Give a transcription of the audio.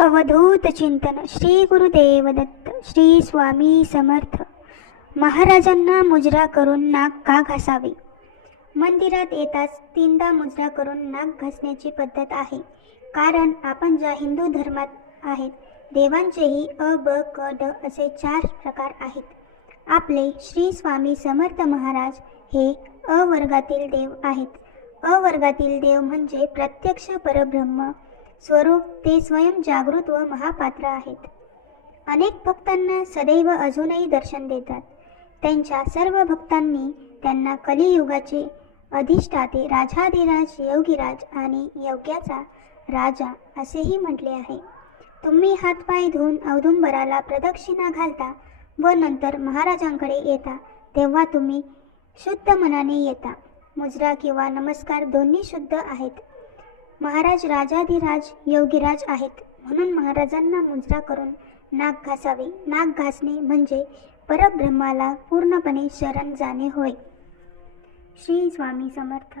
अवधूत चिंतन श्री गुरुदेव दत्त श्री स्वामी समर्थ. महाराजांना मुजरा करून नाक का घासावे? मंदिरात येताच तीनदा मुजरा करून नाक घासण्याची पद्धत आहे. कारण आपण ज्या हिंदू धर्मात आहेत देवांचेही अ ब क ड असे 4 प्रकार आहेत. आपले श्री स्वामी समर्थ महाराज हे अ वर्गातील देव आहेत. अ वर्गातील देव म्हणजे प्रत्यक्ष परब्रह्म स्वरूप. ते स्वयं जागृत व महापात्र आहेत. अनेक भक्तांना सदैव अजूनही दर्शन देतात. त्यांच्या सर्व भक्तांनी त्यांना कलियुगाचे अधिष्ठाते राजाधिराज योगीराज आणि योग्याचा राजा असेही म्हटले आहे. तुम्ही हातपाय धुवून औदुंबराला प्रदक्षिणा घालता व नंतर महाराजांकडे येता तेव्हा तुम्ही शुद्ध मनाने येता. मुजरा किंवा नमस्कार दोन्ही शुद्ध आहेत. महाराज राजाधिराज योगीराज आहेत म्हणून महाराजांना मुजरा करून नाक घासावे. नाक घासणे म्हणजे परब्रह्माला पूर्णपणे शरण जाणे होय. श्री स्वामी समर्थ.